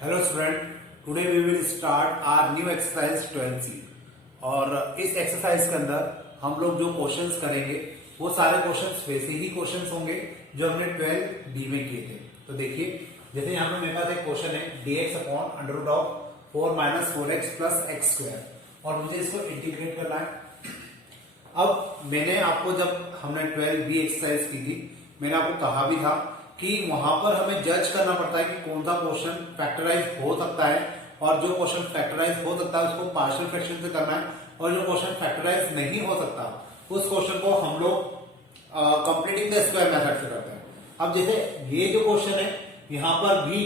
Hello student, today we will start our new exercise 12C। और इस exercise के अंदर हम लोग जो क्वेश्चंस करेंगे वो सारे क्वेश्चंस वैसे ही क्वेश्चंस होंगे जो हमने 12B में किए थे। तो देखिए, जैसे यहाँ पे मेरे पास एक क्वेश्चन है dx upon under root of 4 minus 4x plus x square, और मुझे इसको इंटीग्रेट करना है। अब मैंने आपको, जब हमने 12B एक्सरसाइज की थी, मैंने आपको कहा भी था कि वहां पर हमें जज करना पड़ता है कि कौन सा क्वेश्चन फैक्टराइज हो सकता है, और जो क्वेश्चन फैक्टराइज हो सकता है उसको पार्शियल फ्रैक्शन से करना है, और जो क्वेश्चन फैक्टराइज नहीं हो सकता उस क्वेश्चन को हम लोग कंप्लीटिंग द स्क्वायर मेथड से करते हैं। अब जैसे ये जो क्वेश्चन है, यहां पर भी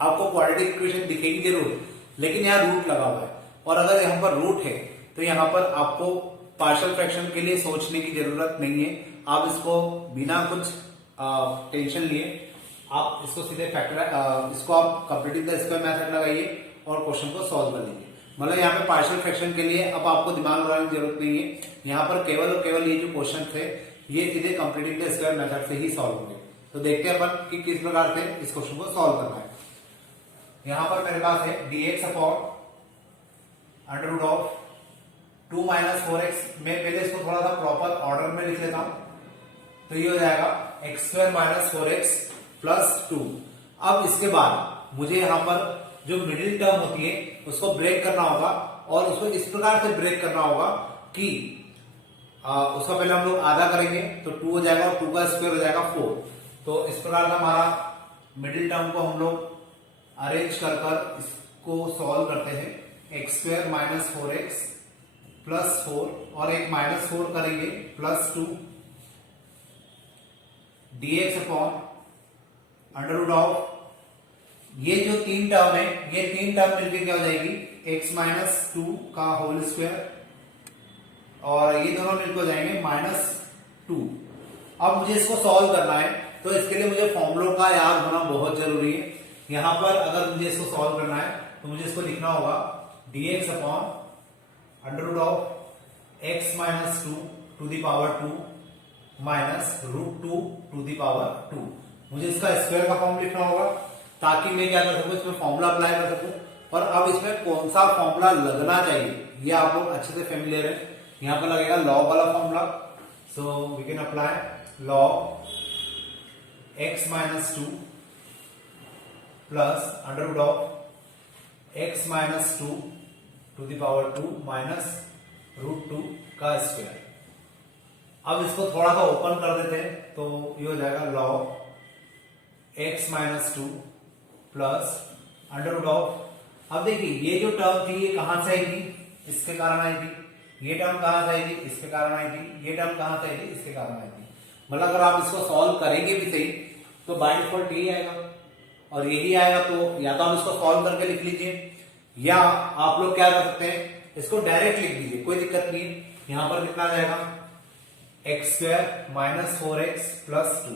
आपको क्वाड्रेटिक इक्वेशन दिखेगी जरूर, लेकिन यहाँ रूट लगा हुआ है, और अगर यहाँ पर रूट है तो यहाँ पर आपको पार्शियल फ्रैक्शन के लिए सोचने की जरूरत नहीं है। आप इसको बिना कुछ टेंशन लिए आप इसको सीधे इसको आप कंप्लीटिंग द स्क्वायर मेथड लगाइए और क्वेश्चन को सॉल्व कर लीजिए। मतलब यहाँ पे पार्शियल फ्रैक्शन के लिए अब आपको दिमाग लगाने की जरूरत नहीं है। यहाँ पर केवल और केवल ये जो क्वेश्चन थे ये सीधे कंप्लीटिंग द स्क्वायर मेथड से ही सॉल्व होंगे। तो देखते हैं अपन कि किस प्रकार से इस क्वेश्चन को सॉल्व करना है। यहाँ पर मेरे पास है dx upon under root of 2 minus 4x। मैं पहले इसको थोड़ा सा प्रॉपर ऑर्डर में लिख लेता हूं, तो ये हो जाएगा x square minus 4x plus 2। अब इसके बाद मुझे यहां पर जो मिडिल टर्म होती है उसको ब्रेक करना होगा, और उसको इस प्रकार से ब्रेक करना होगा कि उसका पहले हम लोग आधा करेंगे तो 2 हो जाएगा, और 2 का स्क्वायर हो जाएगा 4। तो इस प्रकार का हमारा मिडिल टर्म को हम लोग अरेंज कर इसको सॉल्व करते हैं। X square minus 4x plus 4, और एक माइनस 4 करेंगे plus 2 dx upon under root of, ये जो तीन टर्म है ये तीन टर्म मिलकर क्या हो जाएगी, x माइनस 2 का होल स्क्वायर, और ये दोनों मिलकर हो जाएंगे माइनस 2। अब मुझे इसको सॉल्व करना है, तो इसके लिए मुझे फॉर्मूलों का याद होना बहुत जरूरी है। यहां पर अगर मुझे इसको सॉल्व करना है तो मुझे इसको लिखना होगा dx upon under root of x minus 2 to the power 2 minus root 2 to the power 2। मुझे इसका स्क्वायर का फॉर्म लिखना होगा ताकि मैं क्या कर सकूं, इसमें फॉर्मूला अप्लाई कर सकूं। और अब इसमें कौन सा फॉर्मूला लगना चाहिए ये आप लोग अच्छे से फेमिलियर है। यहां पर लगेगा लॉग वाला formula, so we can apply log x minus 2 plus under root of x minus 2 to the power 2 minus root 2 का स्क्वायर। अब इसको थोड़ा सा ओपन कर देते हैं, तो ये हो जाएगा log x minus 2 plus under root of, अब देखिए ये जो टर्म थी ये कहां से आई थी, इसके कारण आई थी। ये टर्म कहां से आई थी, इसके कारण आई थी। ये टर्म कहां से आई थी, इसके कारण आई थी। मतलब अगर आप इसको सॉल्व करेंगे भी सही तो बाय डिफॉल्ट यही आएगा, और यही आएगा। तो या तो आप इसको सॉल्व करके लिख लीजिए, या आप लोग क्या कर सकते हैं, इसको डायरेक्ट लिख दीजिए, कोई दिक्कत नहीं है। यहां पर कितना जाएगा, x square minus 4x plus 2।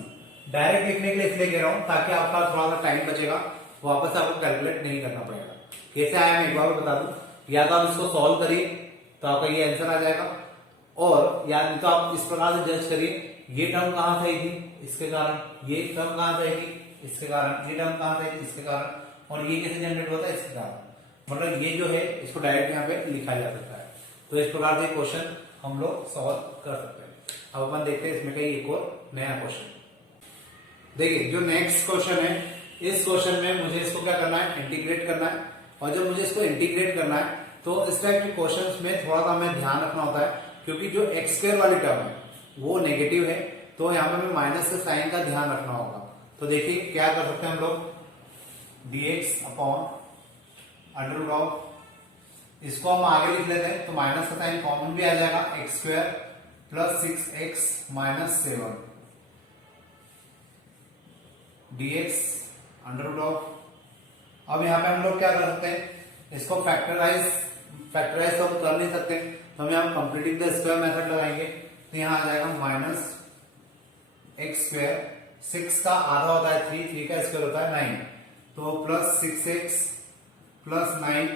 Direct लिखने के लिए इसलिए कह रहा हूं ताकि आपका थोड़ा सा टाइम बचेगा, वापस से आपको कैलकुलेट नहीं करना पड़ेगा। कैसे आया मैं एक बार बता दूं, या तो आप इसको सॉल्व करिए तो आपका ये आंसर आ जाएगा, और या नहीं तो आप इस प्रकार से जज करिए, ये टर्म कहां से आई थी, इसके कारण, ये टर्म कहां से आई थी, इसके कारण, ये टर्म कहां से आई थी, इसके कारण, और ये कैसे जनरेट होता है, इसके कारण। मतलब ये जो है इसको डायरेक्ट यहाँ पे लिखा जा सकता है। तो इस प्रकार से क्वेश्चन हम लोग सॉल्व कर सकते हैं। अब अपन देखते हैं इसमें कहीं एक और नया क्वेश्चन। देखिए जो नेक्स्ट क्वेश्चन है, इस क्वेश्चन में मुझे इसको क्या करना है, इंटीग्रेट करना है। और जब मुझे इसको इंटीग्रेट करना है तो इस टाइप के क्वेश्चंस में थोड़ा सा हमें ध्यान रखना होता है, क्योंकि जो एक्स स्क्वायर वाली टर्म है वो नेगेटिव है, तो यहाँ पे हमें माइनस के साइन का ध्यान रखना होगा। तो देखिए क्या कर सकते हैं हम लोग, dx upon under root of, इसको हम आगे लिख लेते हैं तो माइनस का साइन कॉमन भी आ जाएगा, x square plus 6x minus 7 dx under root of. अब यहाँ पे हम लोग क्या कर सकते हैं, इसको फैक्टराइज तो कर नहीं सकते, तो हम यहाँ कंप्लीटिंग द स्क्वायर मेथड लगाएंगे। तो यहाँ आ जाएगा माइनस एक्स स्क्वायर, 6 का आधा होता है 3, 3 का स्क्वायर होता है 9, तो plus 6x plus 9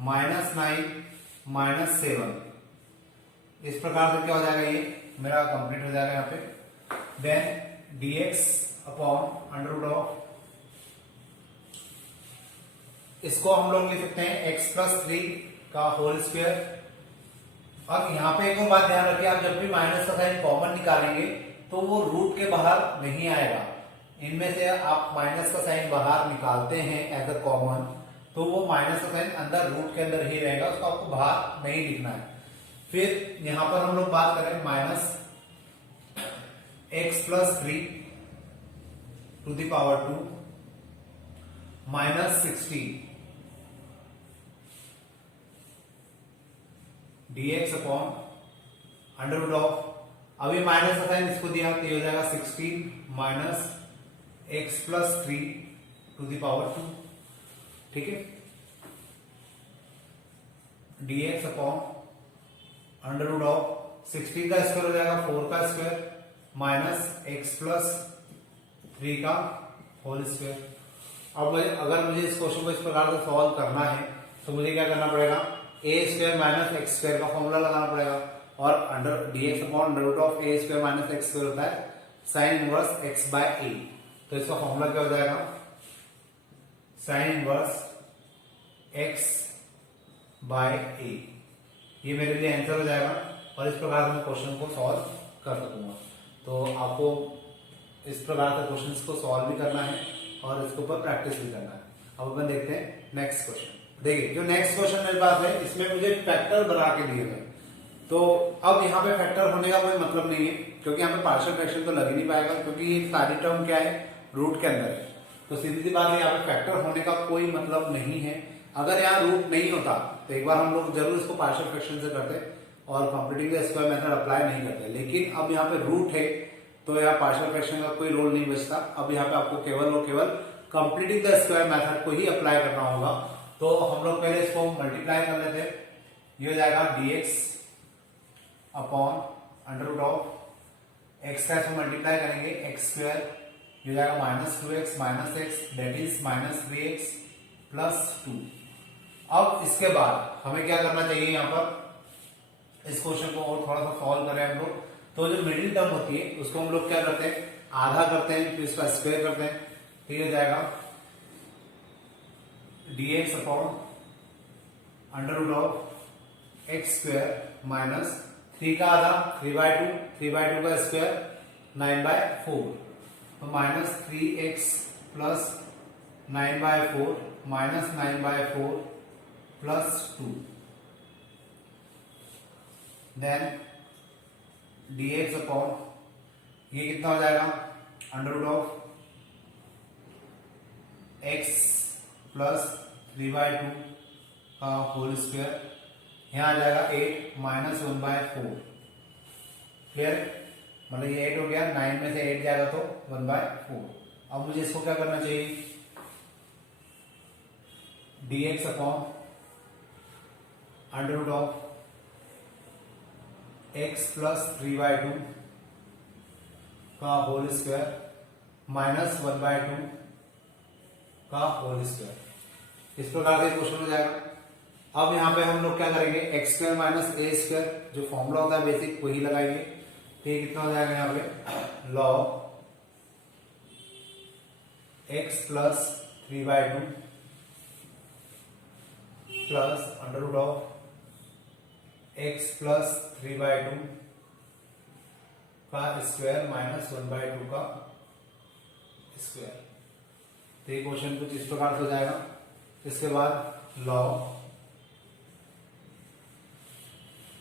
minus 9 minus 7। इस प्रकार से क्या हो जाएगा, ये मेरा कंप्लीट हो जाएगा यहाँ पे। Then dx upon under root of इसको हम लोग लिख सकते हैं x प्लस 3 का होल स्क्वायर। अब यहाँ पे एक और बात ध्यान रखिए, आप जब भी माइनस का साइन कॉमन निकालेंगे तो वो रूट के बाहर नहीं आएगा। इनमें से आप माइनस का साइन बाहर निकालते हैं एज अ कॉमन, तो वो माइनस का साइन अंदर रूट के अंदर ही रहेगा, उसको आपको बाहर नहीं लिखना है। फिर यहां पर हम लोग बात करें minus x plus 3 to the power 2 minus 16 dx upon under root of, अभी माइनस का साइन इसको दिया तो ये हो जाएगा 16 minus x plus 3 to the power 2, ठीक है, dx upon under root of 16 का स्क्वायर हो जाएगा 4 का स्क्वायर माइनस x प्लस 3 का होल स्क्वायर। अब अगर मुझे इस क्वेश्चन को इस प्रकार से सॉल्व करना है तो मुझे क्या करना पड़ेगा, a square minus x square का फॉर्मूला लगाना पड़ेगा, और under dx upon under root of a square minus x square होता है sine inverse x by a. तो इसका फॉर्मूला क्या हो जाएगा, sine inverse x by a. ये मेरे लिए आंसर हो जाएगा और इस प्रकार से मैं क्वेश्चन को सॉल्व कर सकूंगा। तो आपको इस प्रकार से क्वेश्चंस को सॉल्व भी करना है और इसके ऊपर प्रैक्टिस भी करना है। अब अपन देखते हैं नेक्स्ट क्वेश्चन। देखिए जो नेक्स्ट क्वेश्चन मेरे पास है इसमें मुझे फैक्टर बना के दिए गए, तो अब यहाँ पे फैक्टर होने का कोई मतलब नहीं है क्योंकि यहाँ पे पार्शियल फ्रैक्शन तो लग ही नहीं पाएगा क्योंकि ये सारी टर्म क्या है, रूट के अंदर है। तो सीधी सी बात है, यहाँ पे फैक्टर होने का कोई मतलब नहीं है। अगर यहाँ रूट नहीं होता तो एक बार हम लोग जरूर इसको पार्शियल फ्रैक्शन से करते और completing the square method apply नहीं करते, लेकिन अब यहाँ पे रूट है तो यहाँ पार्शियल फ्रैक्शन का कोई रोल नहीं बचता। अब यहाँ पे आपको केवल और केवल कंप्लीटिंग द स्क्वायर मेथड को ही अप्लाई करना होगा। तो हम लोग पहले इसको मल्टीप्लाई कर लेते हैं, ये हो जाएगा dx upon under root of x का इसको मल्टीप्लाई करेंगे एक्स स्क्वायर, ये हो जाएगा minus 2x minus x that is minus 3x plus 2। अब इसके बाद हमें क्या करना चाहिए, यहाँ पर इस क्वेश्चन को और थोड़ा सा सॉल्व करें हम लोग। तो जो मिडिल टर्म होती है उसको हम लोग क्या करते हैं, आधा करते हैं फिर इसका स्क्वायर करते हैं, तो ये हो जाएगा dx upon under root of x square minus 3 का आधा 3/2, 3/2 का स्क्वायर 9/4, तो minus 3x plus 9/4 minus 9/4 plus 2, then dx upon ये कितना हो जाएगा, under root of x plus 3/2 का होल स्क्वायर, यहाँ आ जाएगा 8 माइनस 1/4, क्लियर, मतलब ये 8 हो गया, 9 में से 8 जाएगा तो 1/4। अब मुझे इसको क्या करना चाहिए, dx upon under root of x plus 3/2 का होल स्क्वायर माइनस 1/2 का होल स्क्वायर। इस प्रकार से क्वेश्चन हो जाएगा। अब यहाँ पे हम लोग क्या करेंगे, एक्स स्क्वायर माइनस ए स्क्वायर जो फॉर्मूला होता है बेसिक वही लगाएंगे। ठीक, कितना हो जाएगा यहाँ पे, log x plus 3/2 plus under root of x plus 3/2 का स्क्वायर माइनस 1/2 का स्क्वायर। तो ये क्वेश्चन कुछ इस प्रकार से हो जाएगा। इसके बाद log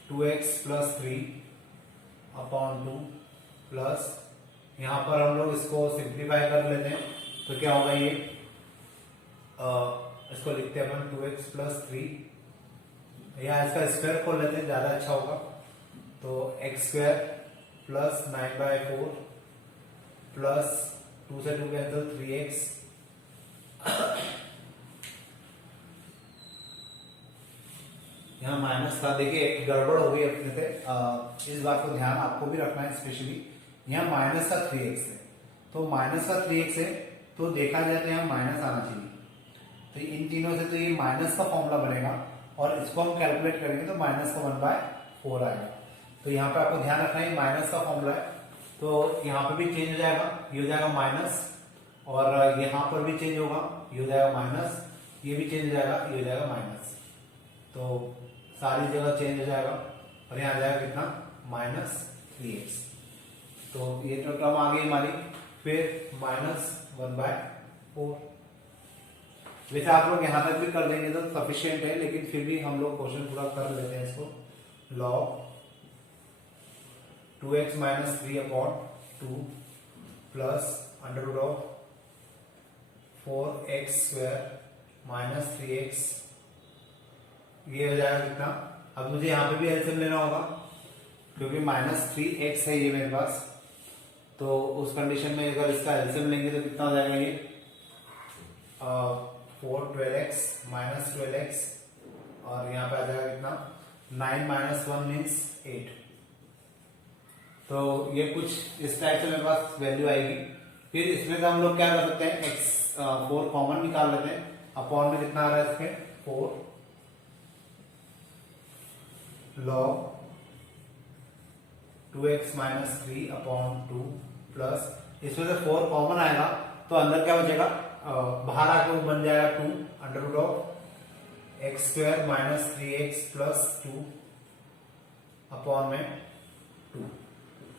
2x plus 3 upon 2 plus, यहां पर हम लोग इसको सिंप्लीफाई कर लेते हैं तो क्या होगा, ये इसको लिखते हैं अपन 2x प्लस 3, या इसका स्क्वायर खोल लेते हैं ज्यादा अच्छा होगा, तो x स्क्वायर प्लस 9/4 प्लस 2 से 2 कैंसिल 3x यहाँ माइनस था। देखिए गड़बड़ हो गई अपने से, इस बात को ध्यान आपको भी रखना है, स्पेशली यहाँ माइनस का 3x है, तो माइनस का 3x है तो देखा जाए तो यहाँ माइनस आना चाहिए। तो इन तीनों से तो ये माइनस का फॉर्मूला बनेगा और इसको हम कैलकुलेट करेंगे तो माइनस का 1/4 आएगा। तो यहाँ पे आपको ध्यान रखना है माइनस का फॉर्मूला है, तो यहाँ पे भी चेंज हो जाएगा, ये हो जाएगा माइनस, और यहाँ पर भी चेंज होगा, ये हो जाएगा माइनस, ये भी चेंज हो जाएगा, ये हो जाएगा माइनस, तो सारी जगह चेंज हो जाएगा और यहाँ आ जाएगा कितना -3x। तो ये तो टर्म आ गई हमारी। फिर -1/4। वैसे आप लोग यहां तक भी कर देंगे तो सफिशिएंट है, लेकिन फिर भी हम लोग क्वेश्चन पूरा कर लेते हैं इसको। log 2x - 3/2 plus √4x² - 3x, ये हो जाएगा कितना। अब मुझे यहाँ पे भी एलसीएम लेना होगा क्योंकि -3x है ये मेरे पास, तो उस कंडीशन में अगर इसका एलसीएम लेंगे तो कितना हो जाएगा ये 4 12x - 12x, और यहाँ पे आ जाएगा कितना 9 - 1 मीन्स 8। तो ये कुछ इस टाइप से मेरे पास वैल्यू आएगी। फिर इसमें से हम लोग क्या कर सकते हैं, x 4 कॉमन निकाल लेते हैं। अपॉन में कितना आ रहा है इसमें 4 log 2x - 3/2 प्लस, इसमें से 4 कॉमन आएगा तो अंदर क्या बचेगा, बाहर आके वो बन जाएगा 2 √x² - 3x प्लस 2 अपॉन में 2।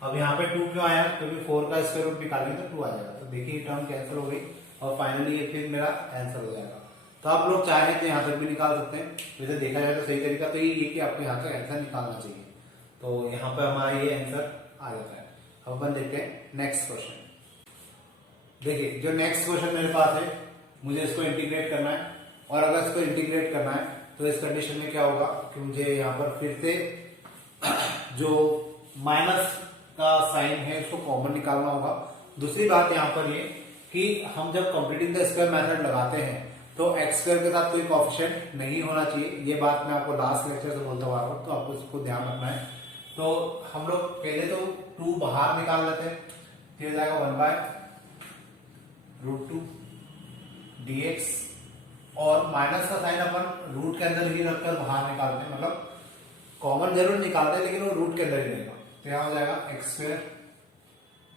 अब यहाँ पे 2 क्यों आया, क्योंकि 4 का स्क्वायर रूट निकालेंगे तो 2 आ जाएगा। तो देखिए टर्म कैंसिल हो गई और फाइनली ये फिर मेरा आंसर हो जाएगा। तो आप लोग चाहें तो यहाँ तक भी निकाल सकते हैं। वैसे देखा जाए तो सही तरीका तो ये कि आपको यहाँ तक आंसर निकालना चाहिए। तो यहाँ पर हमारा ये आंसर आ जाता है। अब अपन देखते हैं नेक्स्ट क्वेश्चन। देखिए जो नेक्स्ट क्वेश्चन मेरे पास है, मुझे इसको इंटीग्रेट करना है, और अगर इसको इंटीग्रेट करना है तो इस कंडीशन में क्या होगा कि मुझे यहाँ पर फिर से जो माइनस का साइन है उसको कॉमन निकालना होगा। दूसरी बात यहाँ पर ये कि हम जब कंप्लीटिंग द स्क्वायर मेथड लगाते हैं तो x² के साथ कोई कोएफिशिएंट नहीं होना चाहिए। ये बात मैं आपको लास्ट लेक्चर से बोलता हुआ हूँ, तो आपको इसको ध्यान रखना है। तो हम लोग पहले तो 2 बाहर निकाल लेते हैं, फिर हो जाएगा 1/√2 dx, और माइनस का साइन अपन रूट के अंदर ही रखकर बाहर निकालते हैं, मतलब कॉमन जरूर निकालते हैं लेकिन वो रूट के अंदर ही रहेगा। तो यहाँ हो जाएगा x²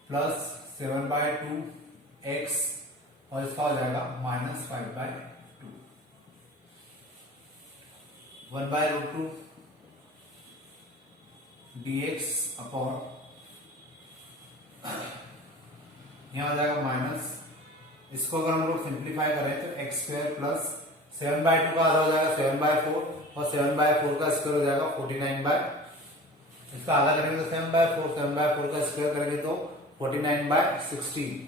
प्लस 7/2x, और इसका हो जाएगा -5/2 1/√2 dx अपॉन, यहां हो जाएगा माइनस, इसको अगर हम लोग सिंप्लीफाई करें तो x² प्लस 7/2 का आधा हो जाएगा 7/4, और 7/4 का स्क्वायर हो जाएगा 49/, इसका आधा करेंगे तो 7/4, 7/4 का स्क्वायर करेंगे तो 49/16।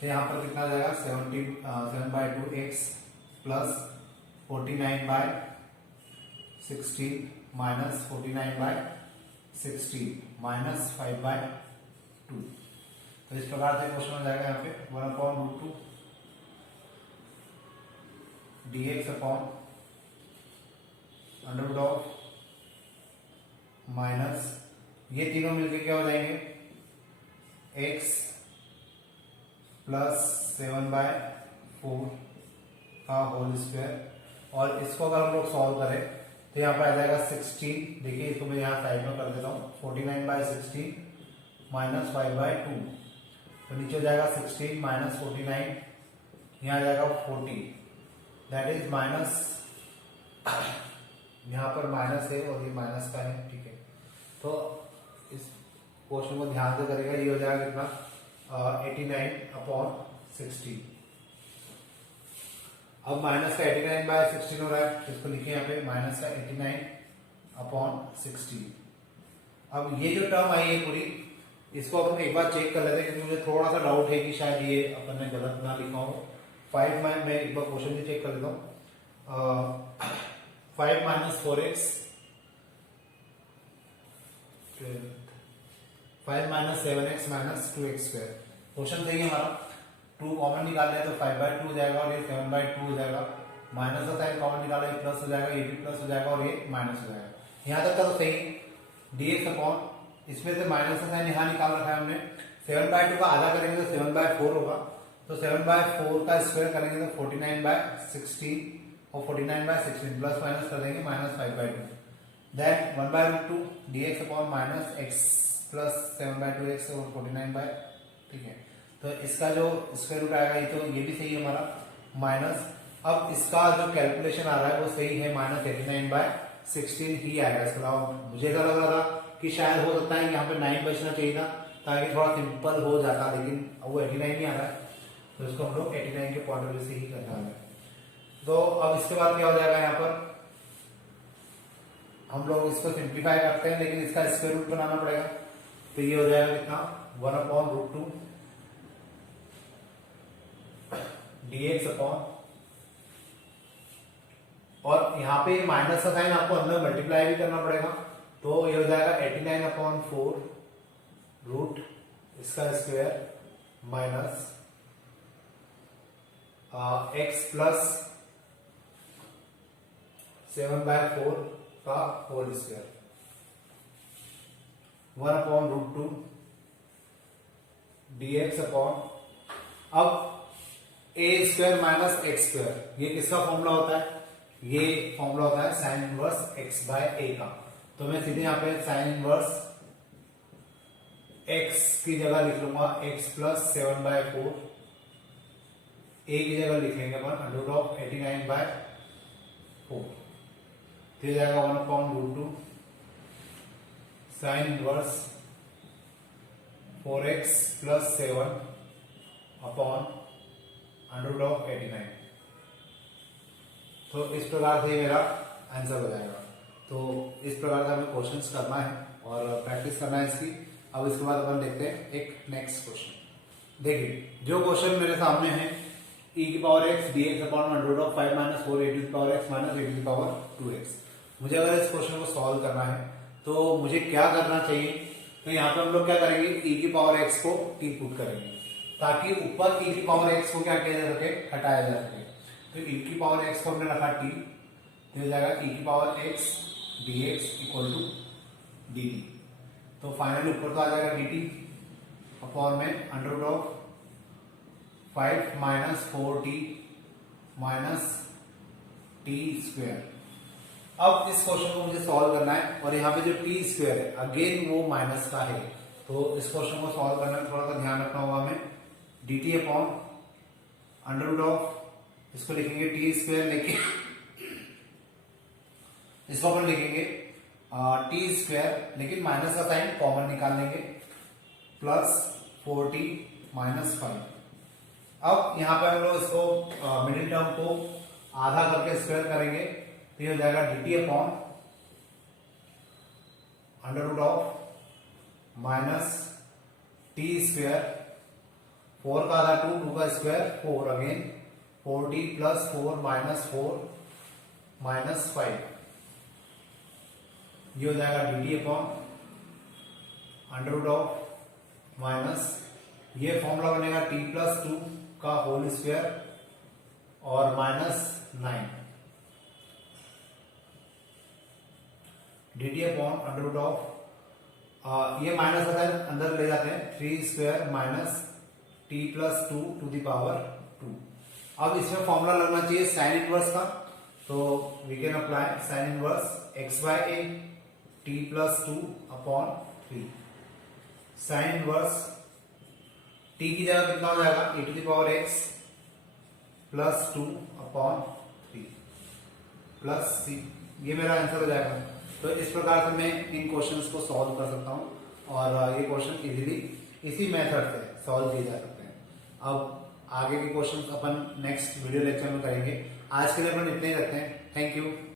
तो यहाँ पर कितना आ जाएगा 7/2x प्लस 49/16 माइनस 49/16 माइनस 5/2। तो इस प्रकार से क्वेश्चन हो जाएगा यहाँ पे 1/√2 dx अपॉन √ माइनस, ये तीनों मिलके क्या हो जाएंगे x प्लस 7/4 का होल स्क्वायर, और इसको अगर हम लोग सॉल्व करें तो यहाँ पर आ जाएगा 16। देखिए इसको मैं यहाँ साइड में कर देता हूँ, 49/16 माइनस 5/2, तो नीचे हो जाएगा 16 माइनस 49, यहाँ आ जाएगा 40, दैट इज माइनस, यहाँ पर माइनस है और ये माइनस का है, ठीक है। तो इस क्वेश्चन को ध्यान से करेगा, ये हो जाएगा कितना 89/60। अब माइनस का 89/16 हो रहा है, इसको लिखे यहाँ पे माइनस का 89/60। अब ये जो टर्म आई है पूरी, इसको अपन एक बार चेक कर लेते हैं, क्योंकि मुझे थोड़ा सा डाउट है कि शायद ये अपन ने गलत ना लिखा हो। 5 मैं एक बार क्वेश्चन भी चेक कर लेता हूँ। 5 - 4x 5 - 7x - 2x²। क्वेश्चन सही है हमारा, 2 कॉमन निकाल लिया तो 5/2 हो जाएगा और ये 7/2 हो जाएगा, माइनस का साइन कॉमन निकाला ये प्लस हो जाएगा, ये भी प्लस हो जाएगा और ये माइनस हो जाएगा। यहाँ तक का तो सही है। dx अपॉन, इसमें से माइनस का साइन यहाँ निकाल रखा है हमने, 7/2 का आधा करेंगे तो 7/4 होगा, तो 7/4 का स्क्वायर करेंगे तो 49/16, और 49/16 प्लस माइनस कर देंगे -5/2, then 1/√2 dx upon minus x plus 7/2x और 49/, ठीक है। तो इसका जो स्क्वायर रूट आएगा ये तो ये भी सही है हमारा, माइनस अब इसका जो कैलकुलेशन आ रहा है वो सही है, -89/16 ही आएगा। इसके अलावा मुझे ऐसा लग रहा था कि शायद हो सकता है यहाँ पे 9 बचना चाहिए था ताकि थोड़ा सिंपल हो जाता, लेकिन वो 89 ही आ रहा है, तो इसको हम लोग 89 के पॉइंट ऑफ व्यू से ही करने वाले हैं। तो अब इसके बाद क्या हो जाएगा, यहाँ पर हम लोग इसको सिंप्लीफाई करते हैं, लेकिन इसका स्क्वायर रूट बनाना पड़ेगा। तो ये हो जाएगा कितना, 1/√2 dx अपॉन, और यहाँ पे माइनस का साइन आपको अंदर मल्टीप्लाई भी करना पड़ेगा, तो ये हो जाएगा 89/4 रूट इसका स्क्वायर माइनस x प्लस 7/4 का होल स्क्वायर 1/√2 dx अपॉन, अब a square minus x square, ये किसका फॉर्मूला होता है, ये फॉर्मूला होता है साइन इनवर्स x/a का। तो मैं सीधे यहाँ पे साइन इनवर्स x की जगह लिख लूंगा x प्लस 7/4, a की जगह लिख लेंगे अपन √89/4, तो ये जाएगा 1/√2 sine inverse 4x plus 7 upon √89। तो इस प्रकार से मेरा आंसर हो जाएगा। तो इस प्रकार का हमें क्वेश्चंस करना है और प्रैक्टिस करना है इसकी। अब इसके बाद अपन देखते हैं एक नेक्स्ट क्वेश्चन। देखिए जो क्वेश्चन मेरे सामने है, e⁻x dx upon √5 - 4 a⁻x - a⁻2x। मुझे अगर इस क्वेश्चन को सॉल्व करना है तो मुझे क्या करना चाहिए, तो यहाँ पे हम लोग क्या करेंगे, e⁻x को t पुट करेंगे ताकि ऊपर e⁻x को क्या किया जा सके, हटाया जा सके। तो e⁻x को हमने रखा t, तो हो जाएगा e⁻x dx equal to dt। तो फाइनली ऊपर तो आ जाएगा dt अपॉन में √5 - 4t माइनस टी स्क्वायर। अब इस क्वेश्चन को मुझे सॉल्व करना है और यहाँ पे जो टी स्क्वायर है अगेन वो माइनस का है, तो इस क्वेश्चन को सॉल्व करने में थोड़ा सा ध्यान रखना होगा हमें। dt अपॉन √, इसको लिखेंगे टी स्क्वायर, लेकिन इसको अपन लिखेंगे टी स्क्वायर, लेकिन माइनस का साइन कॉमन निकाल लेंगे, प्लस 4t माइनस 5। अब यहाँ पे हम लोग इसको मिडिल टर्म को आधा करके स्क्वायर करेंगे, तो ये हो जाएगा dt upon √, minus t square, 4 का आधा 2, 2 का square 4, again 4t plus 4 minus 4 minus 5, ये हो जाएगा dt अपॉन √, माइनस ये फॉर्मूला बनेगा t प्लस 2 का होल स्क्वायर और माइनस 9 dt अपॉन √, ये माइनस अंदर ले जाते हैं, 3 square minus t plus 2 to the power 2। अब इसमें फॉर्मूला लगना चाहिए साइन इनवर्स का, तो we can apply sine inverse x/a t plus 2 upon 3। Sine inverse t की जगह कितना हो जाएगा, e⁻x plus 2 upon 3 plus c, ये मेरा आंसर हो जाएगा। तो इस प्रकार से मैं इन क्वेश्चंस को सॉल्व कर सकता हूं और ये क्वेश्चन इजीली इसी मेथड से सॉल्व किए जा सकते हैं। अब आगे के क्वेश्चंस अपन नेक्स्ट वीडियो लेक्चर में करेंगे। आज के लिए अपन इतने ही रखते हैं। Thank you.